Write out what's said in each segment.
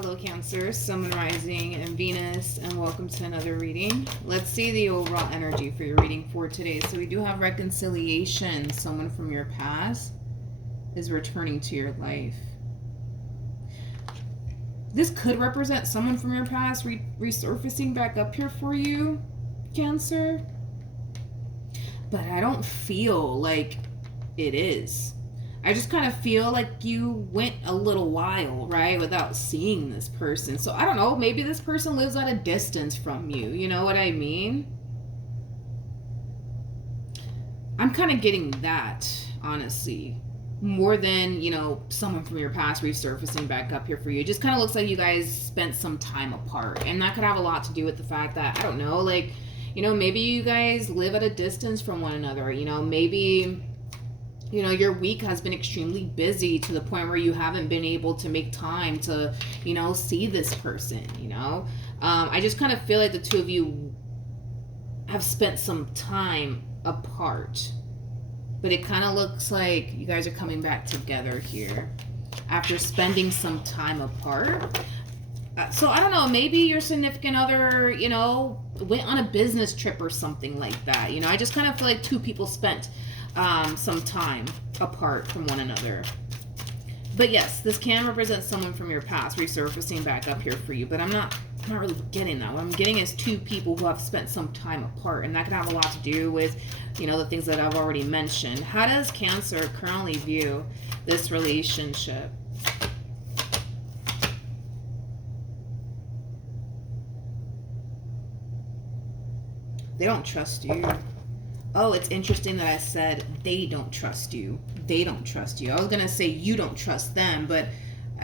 Hello, Cancer, Sun, Rising, and Venus, and welcome to another reading. Let's see the overall energy for your reading for today. So we do have reconciliation. Someone from your past is returning to your life. This could represent someone from your past resurfacing back up here for you, Cancer. But I don't feel like it is. I just kind of feel like you went a little while, right, without seeing this person. So I don't know, maybe this person lives at a distance from you. You know what I mean? I'm kind of getting that, honestly. More than, someone from your past resurfacing back up here for you. It just kind of looks like you guys spent some time apart. And that could have a lot to do with the fact that, I don't know, like, maybe you guys live at a distance from one another. Maybe your week has been extremely busy to the point where you haven't been able to make time to, see this person, I just kind of feel like the two of you have spent some time apart. But it kind of looks like you guys are coming back together here after spending some time apart. So I don't know, maybe your significant other, went on a business trip or something like that. I just kind of feel like two people spent some time apart from one another. But yes, this can represent someone from your past resurfacing back up here for you. But I'm not really getting that. What I'm getting is two people who have spent some time apart, and that could have a lot to do with, the things that I've already mentioned. How does Cancer currently view this relationship? They don't trust you. Oh, it's interesting that I said they don't trust you. They don't trust you. I was going to say you don't trust them, but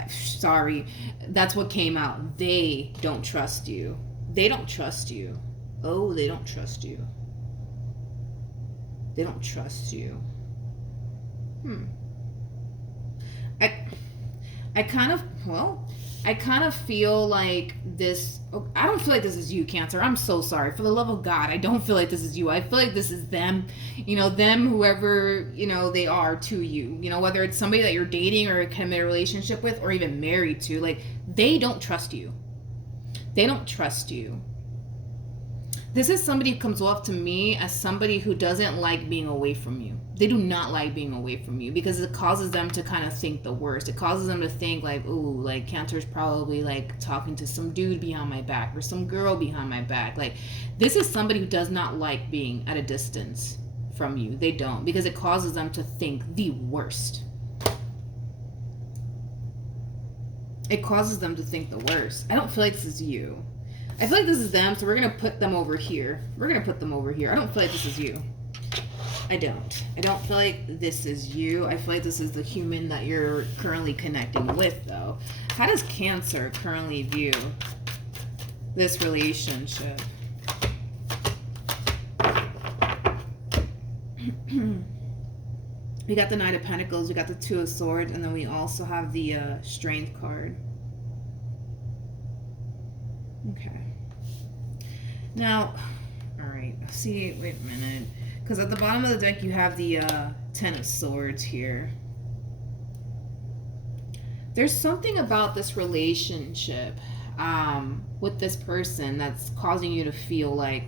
sorry. That's what came out. They don't trust you. They don't trust you. Oh, they don't trust you. They don't trust you. I kind of feel like this. I don't feel like this is you, Cancer. I'm so sorry. For the love of God, I don't feel like this is you. I feel like this is them. Them, whoever, they are to you. Whether it's somebody that you're dating or kind of in a relationship with or even married to. Like, they don't trust you. They don't trust you. This is somebody who comes off to me as somebody who doesn't like being away from you. They do not like being away from you because it causes them to kind of think the worst. It causes them to think like, ooh, like Cancer's probably like talking to some dude behind my back or some girl behind my back. Like, this is somebody who does not like being at a distance from you. They don't, because it causes them to think the worst. It causes them to think the worst. I don't feel like this is you. I feel like this is them, so we're going to put them over here. I don't feel like this is you. I don't feel like this is you. I feel like this is the human that you're currently connecting with, though. How does Cancer currently view this relationship? We got the Knight of Pentacles, we got the Two of Swords, and then we also have the Strength card. Okay. Now, all right. See, wait a minute. Because at the bottom of the deck, you have the Ten of Swords here. There's something about this relationship with this person that's causing you to feel like,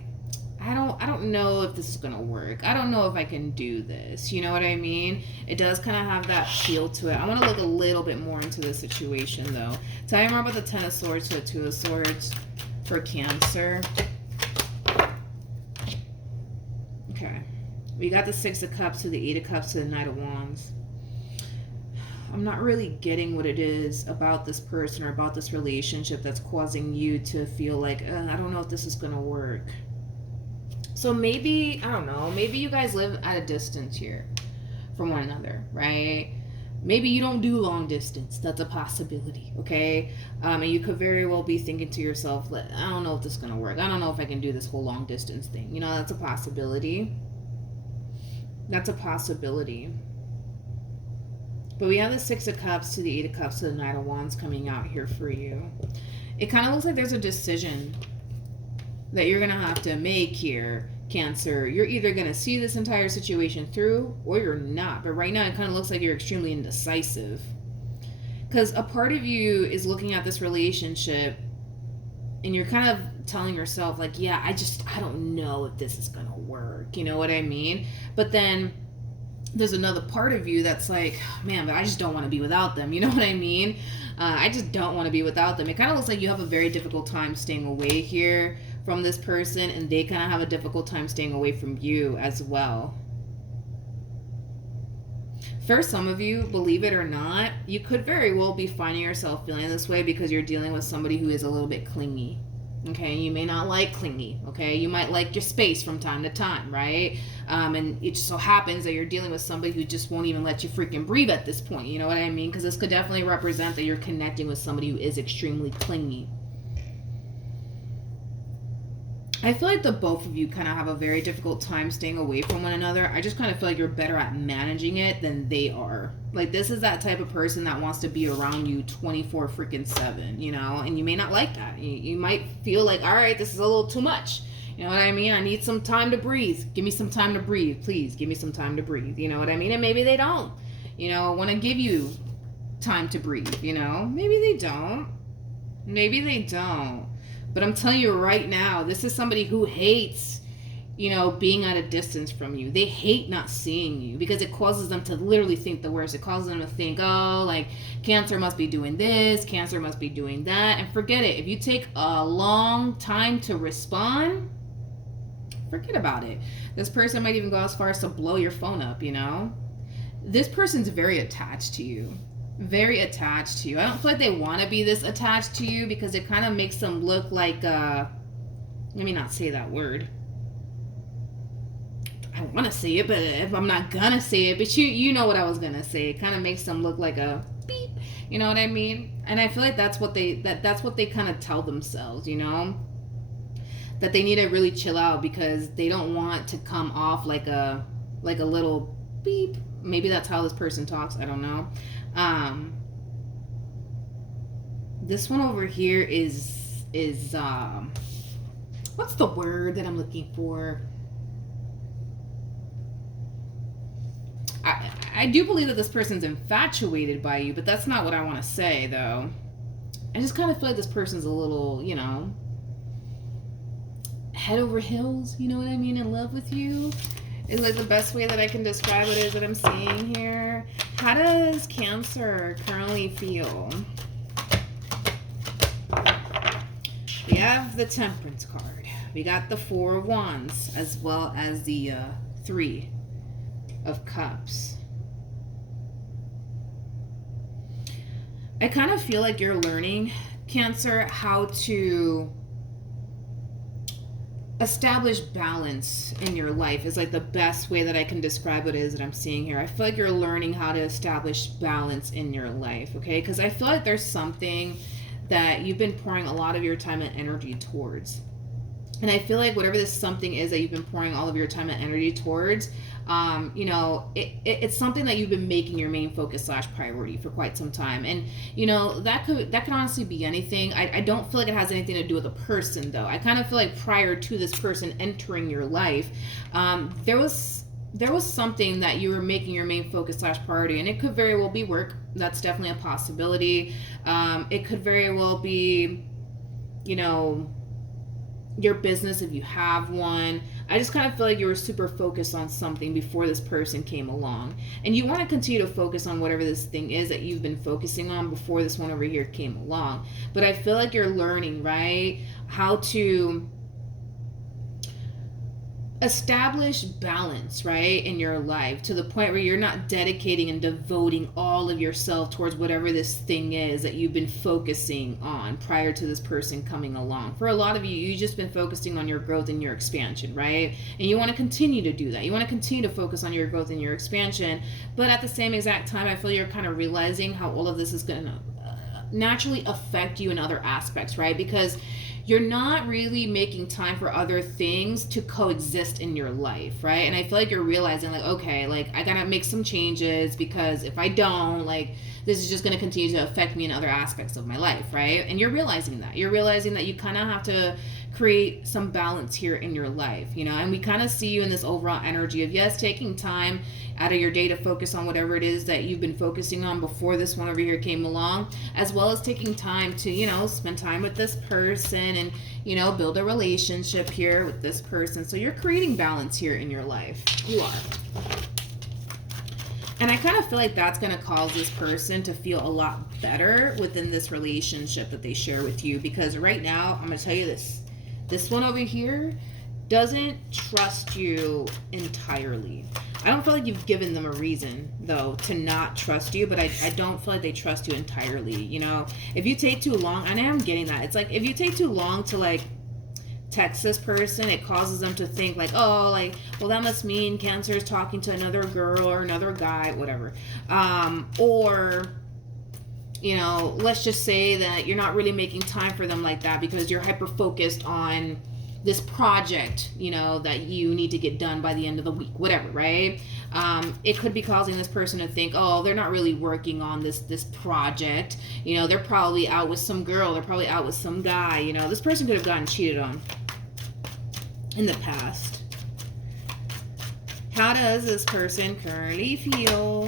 I don't know if this is going to work. I don't know if I can do this. You know what I mean? It does kind of have that feel to it. I want to look a little bit more into the situation, though. Tell me more about the Ten of Swords to the Two of Swords for Cancer. Okay. We got the Six of Cups to the Eight of Cups to the Knight of Wands. I'm not really getting what it is about this person or about this relationship that's causing you to feel like, I don't know if this is going to work. So maybe, I don't know, maybe you guys live at a distance here from one another, right? Maybe you don't do long distance. That's a possibility, okay? And you could very well be thinking to yourself, I don't know if this is going to work. I don't know if I can do this whole long distance thing. That's a possibility. That's a possibility. But we have the Six of Cups to the Eight of Cups to the Knight of Wands coming out here for you. It kind of looks like there's a decision that you're going to have to make here, Cancer. You're either going to see this entire situation through or you're not. But right now it kind of looks like you're extremely indecisive. Because a part of you is looking at this relationship and you're kind of telling yourself, like, yeah, I don't know if this is going to work. You know what I mean? But then there's another part of you that's like, man, but I just don't want to be without them. You know what I mean? I just don't want to be without them. It kind of looks like you have a very difficult time staying away here from this person, and they kind of have a difficult time staying away from you as well. For some of you, believe it or not, you could very well be finding yourself feeling this way because you're dealing with somebody who is a little bit clingy. Okay, you may not like clingy. Okay, you might like your space from time to time, right? And it just so happens that you're dealing with somebody who just won't even let you freaking breathe at this point. You know what I mean? Because this could definitely represent that you're connecting with somebody who is extremely clingy. I feel like the both of you kind of have a very difficult time staying away from one another. I just kind of feel like you're better at managing it than they are. Like, this is that type of person that wants to be around you 24 freaking 7, you know? And you may not like that. You might feel like, all right, this is a little too much. You know what I mean? I need some time to breathe. Give me some time to breathe. Please, give me some time to breathe. You know what I mean? And maybe they don't, you know, want to give you time to breathe, you know? Maybe they don't. Maybe they don't. But I'm telling you right now, this is somebody who hates, you know, being at a distance from you. They hate not seeing you because it causes them to literally think the worst. It causes them to think, oh, like, Cancer must be doing this, Cancer must be doing that. And forget it. If you take a long time to respond, forget about it. This person might even go as far as to blow your phone up, you know? This person's very attached to you. Very attached to you. I don't feel like they want to be this attached to you because it kind of makes them look like, let me not say that word. I want to say it, but if I'm not gonna say it, but you know what I was gonna say. It kind of makes them look like a beep. You know what I mean? And I feel like that's what they kind of tell themselves, you know? That they need to really chill out because they don't want to come off like a little beep. Maybe that's how this person talks. I don't know. This one over here is what's the word that I'm looking for? I do believe that this person's infatuated by you, but that's not what I want to say, though. I just kind of feel like this person's a little, you know, head over heels, you know what I mean, in love with you. Is like the best way that I can describe it is that I'm seeing here. How does Cancer currently feel? We have the Temperance card. We got the 4 of Wands as well as the 3 of Cups. I kind of feel like you're learning, Cancer, how to establish balance in your life is like the best way that I can describe what it is that I'm seeing here. I feel like you're learning how to establish balance in your life, okay? Because I feel like there's something that you've been pouring a lot of your time and energy towards. And I feel like whatever this something is that you've been pouring all of your time and energy towards, you know, it's something that you've been making your main focus / priority for quite some time. And, you know, that could honestly be anything. I don't feel like it has anything to do with a person, though. I kind of feel like prior to this person entering your life, there was something that you were making your main focus / priority, and it could very well be work. That's definitely a possibility. It could very well be, you know, your business if you have one. I just kind of feel like you were super focused on something before this person came along, and you want to continue to focus on whatever this thing is that you've been focusing on before this one over here came along. But I feel like you're learning, right, how to establish balance, right, in your life to the point where you're not dedicating and devoting all of yourself towards whatever this thing is that you've been focusing on prior to this person coming along. For a lot of you, you've just been focusing on your growth and your expansion, right? And you want to continue to do that. You want to continue to focus on your growth and your expansion, but at the same exact time, I feel you're kind of realizing how all of this is going to naturally affect you in other aspects, right? Because you're not really making time for other things to coexist in your life, right? And I feel like you're realizing, like, okay, like, I gotta make some changes because if I don't, like, this is just going to continue to affect me in other aspects of my life, right? And you're realizing that. You're realizing that you kind of have to create some balance here in your life, you know? And we kind of see you in this overall energy of, yes, taking time out of your day to focus on whatever it is that you've been focusing on before this one over here came along, as well as taking time to, you know, spend time with this person and, you know, build a relationship here with this person. So you're creating balance here in your life. You are. And I kind of feel like that's going to cause this person to feel a lot better within this relationship that they share with you. Because right now, I'm going to tell you this. This one over here doesn't trust you entirely. I don't feel like you've given them a reason, though, to not trust you, but I don't feel like they trust you entirely, you know? If you take too long, and I am getting that. It's like, if you take too long to, like, text this person, it causes them to think, like, oh, like, well, that must mean Cancer is talking to another girl or another guy, whatever. Or, you know, let's just say that you're not really making time for them like that because you're hyper-focused on this project, you know, that you need to get done by the end of the week, whatever, right? It could be causing this person to think, oh, they're not really working on this project. You know, they're probably out with some girl. They're probably out with some guy. You know, this person could have gotten cheated on in the past. How does this person currently feel?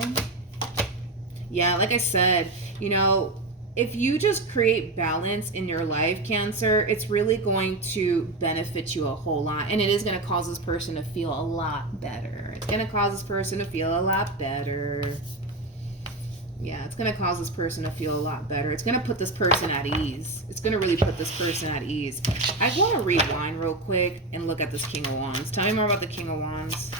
Yeah, like I said, you know, if you just create balance in your life, Cancer, it's really going to benefit you a whole lot. And it is going to cause this person to feel a lot better. It's going to cause this person to feel a lot better. Yeah, it's going to cause this person to feel a lot better. It's going to put this person at ease. It's going to really put this person at ease. I want to rewind real quick and look at this King of Wands. Tell me more about the King of Wands.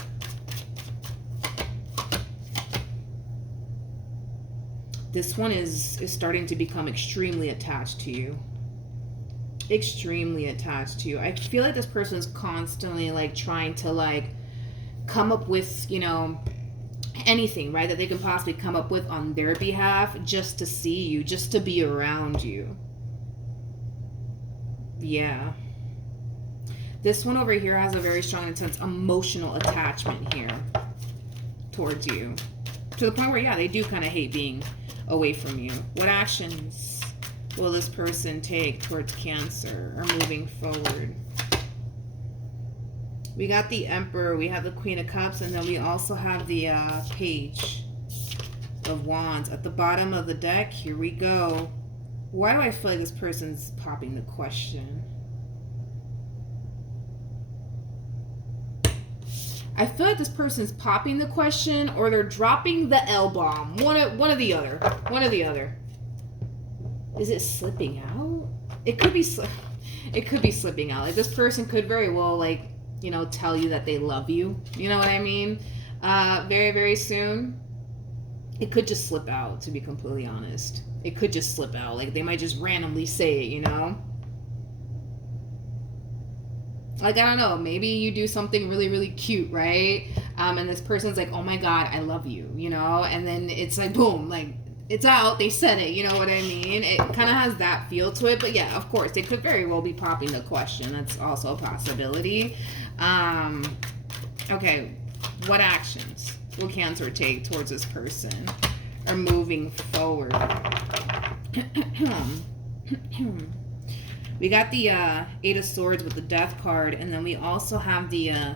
This one is starting to become extremely attached to you. Extremely attached to you. I feel like this person is constantly, like, trying to, like, come up with, you know, anything, right, that they can possibly come up with on their behalf just to see you, just to be around you. Yeah. This one over here has a very strong, intense emotional attachment here towards you. To the point where, yeah, they do kind of hate being away from you. What actions will this person take towards Cancer or moving forward? We got the Emperor, we have the Queen of Cups, and then we also have the Page of Wands. At the bottom of the deck, here we go. Why do I feel like this person's popping the question? I feel like this person's popping the question or they're dropping the L-bomb. One or the other. One or the other. Is it slipping out? It could be slipping out. Like, this person could very well, like, you know, tell you that they love you. You know what I mean? Very, very soon. It could just slip out, to be completely honest. It could just slip out. Like, they might just randomly say it, you know? Like, I don't know, maybe you do something really, really cute, right? And this person's like, oh my God, I love you, you know? And then it's like, boom, like, it's out, they said it, you know what I mean? It kind of has that feel to it, but yeah, of course, they could very well be popping the question. That's also a possibility. Okay, what actions will Cancer take towards this person or moving forward? We got the Eight of Swords with the Death card, and then we also have the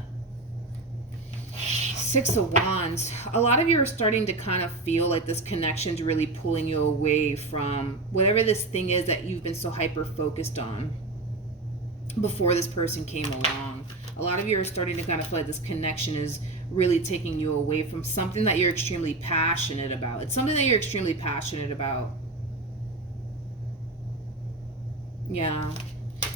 Six of Wands. A lot of you are starting to kind of feel like this connection's really pulling you away from whatever this thing is that you've been so hyper-focused on before this person came along. A lot of you are starting to kind of feel like this connection is really taking you away from something that you're extremely passionate about. It's something that you're extremely passionate about. Yeah,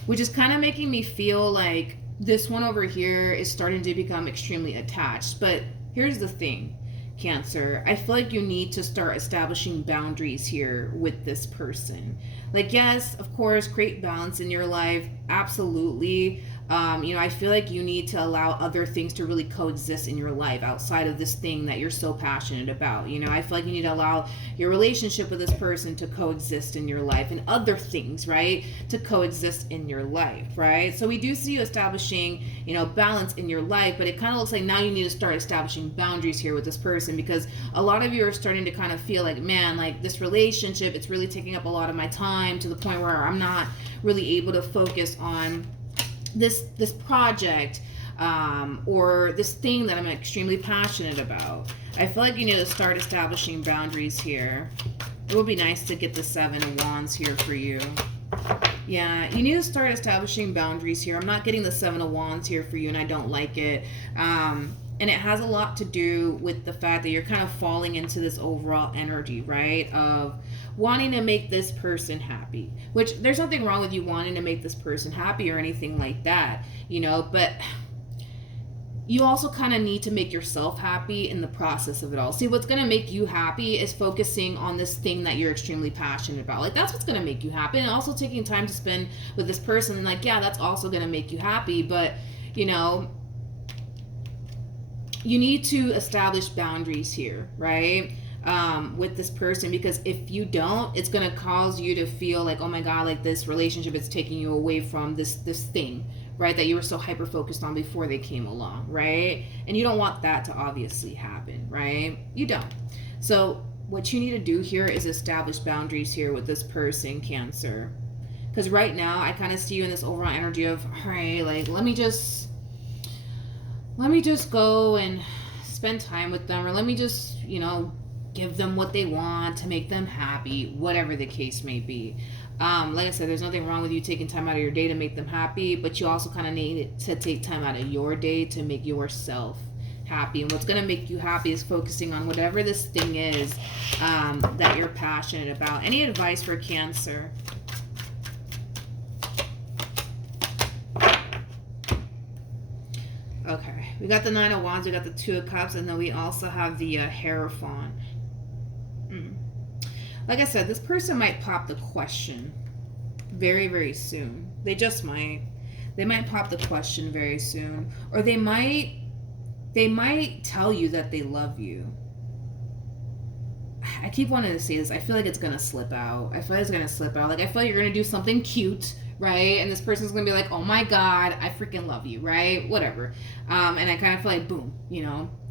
which is kind of making me feel like this one over here is starting to become extremely attached. But here's the thing, Cancer. I feel like you need to start establishing boundaries here with this person. Like, yes, of course, create balance in your life. Absolutely. I feel like you need to allow other things to really coexist in your life outside of this thing that you're so passionate about. I feel like you need to allow your relationship with this person to coexist in your life, and other things, right, to coexist in your life, right? So we do see you establishing, balance in your life, but it kind of looks like now you need to start establishing boundaries here with this person, because a lot of you are starting to kind of feel like, man, like this relationship, it's really taking up a lot of my time to the point where I'm not really able to focus on this project, or this thing that I'm extremely passionate about. I feel like you need to start establishing boundaries here. It would be nice to get the 7 of Wands here for you. Yeah, you need to start establishing boundaries here. I'm not getting the 7 of Wands here for you, and I don't like it. And it has a lot to do with the fact that you're kind of falling into this overall energy, right, of wanting to make this person happy, which there's nothing wrong with you wanting to make this person happy or anything like that, but you also kind of need to make yourself happy in the process of it all. See, what's going to make you happy is focusing on this thing that you're extremely passionate about. Like, that's what's going to make you happy. And also taking time to spend with this person, and like, yeah, that's also going to make you happy. But, you need to establish boundaries here, right? With this person, because if you don't, it's going to cause you to feel like, oh my God, like this relationship is taking you away from this thing, right, that you were so hyper focused on before they came along, right? And you don't want that to obviously happen, right? You don't. So what you need to do here is establish boundaries here with this person, Cancer. Because right now I kind of see you in this overall energy of, all right, like let me just go and spend time with them, or let me just give them what they want to make them happy, whatever the case may be. Like I said, there's nothing wrong with you taking time out of your day to make them happy, but you also kind of need to take time out of your day to make yourself happy. And what's going to make you happy is focusing on whatever this thing is that you're passionate about. Any advice for Cancer? Okay, we got the 9 of Wands, we got the 2 of Cups, and then we also have the Hierophant. Like I said, this person might pop the question very, very soon. They just might. They might pop the question very soon. Or they might tell you that they love you. I keep wanting to say this. I feel like it's going to slip out. Like I feel like you're going to do something cute, right? And this person's going to be like, oh my God, I freaking love you, right? Whatever. And I kind of feel like, boom,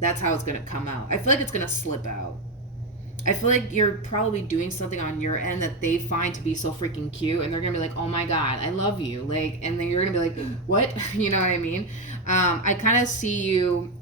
that's how it's going to come out. I feel like it's going to slip out. I feel like you're probably doing something on your end that they find to be so freaking cute, and they're gonna be like, oh my God, I love you, like, and then you're gonna be like, what? You know what I mean? I kind of see you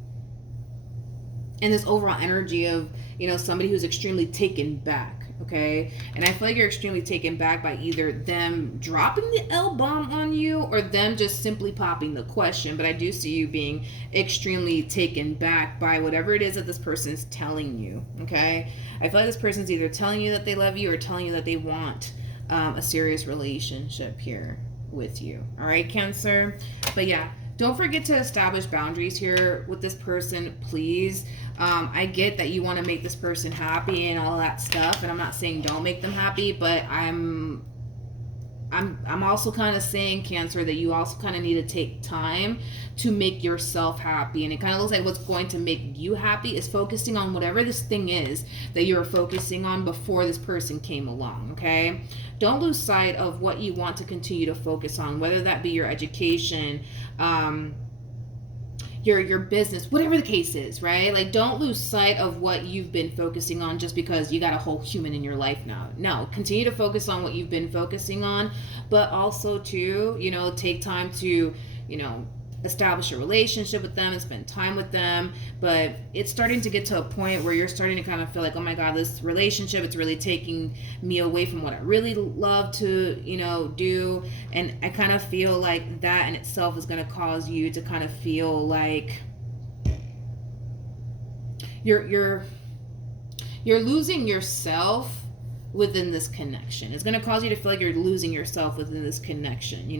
in this overall energy of, somebody who's extremely taken back, okay? And I feel like you're extremely taken back by either them dropping the L-bomb on you or them just simply popping the question. But I do see you being extremely taken back by whatever it is that this person's telling you, okay? I feel like this person's either telling you that they love you or telling you that they want a serious relationship here with you, all right, Cancer? But yeah, don't forget to establish boundaries here with this person, please. I get that you want to make this person happy and all that stuff, and I'm not saying don't make them happy, but I'm also kind of saying, Cancer, that you also kind of need to take time to make yourself happy. And it kind of looks like what's going to make you happy is focusing on whatever this thing is that you were focusing on before this person came along, okay? Don't lose sight of what you want to continue to focus on, whether that be your education, your business, whatever the case is, right? Like, don't lose sight of what you've been focusing on just because you got a whole human in your life now. No, continue to focus on what you've been focusing on, but also to, take time to, establish a relationship with them and spend time with them. But it's starting to get to a point where you're starting to kind of feel like, oh my God, this relationship, it's really taking me away from what I really love to, do. And I kind of feel like that in itself is going to cause you to kind of feel like you're losing yourself within this connection. It's going to cause you to feel like you're losing yourself within this connection,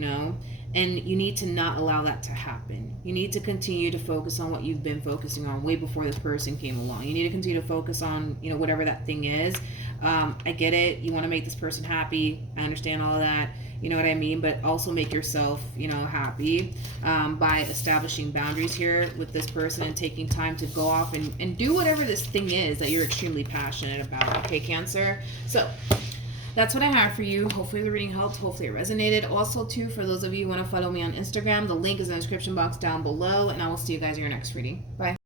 And you need to not allow that to happen. You need to continue to focus on what you've been focusing on way before this person came along. You need to continue to focus on, whatever that thing is. I get it. You want to make this person happy. I understand all of that. You know what I mean? But also make yourself, happy by establishing boundaries here with this person and taking time to go off and do whatever this thing is that you're extremely passionate about. Okay, Cancer? So that's what I have for you. Hopefully the reading helped. Hopefully it resonated. Also, too, for those of you who want to follow me on Instagram, the link is in the description box down below. And I will see you guys in your next reading. Bye.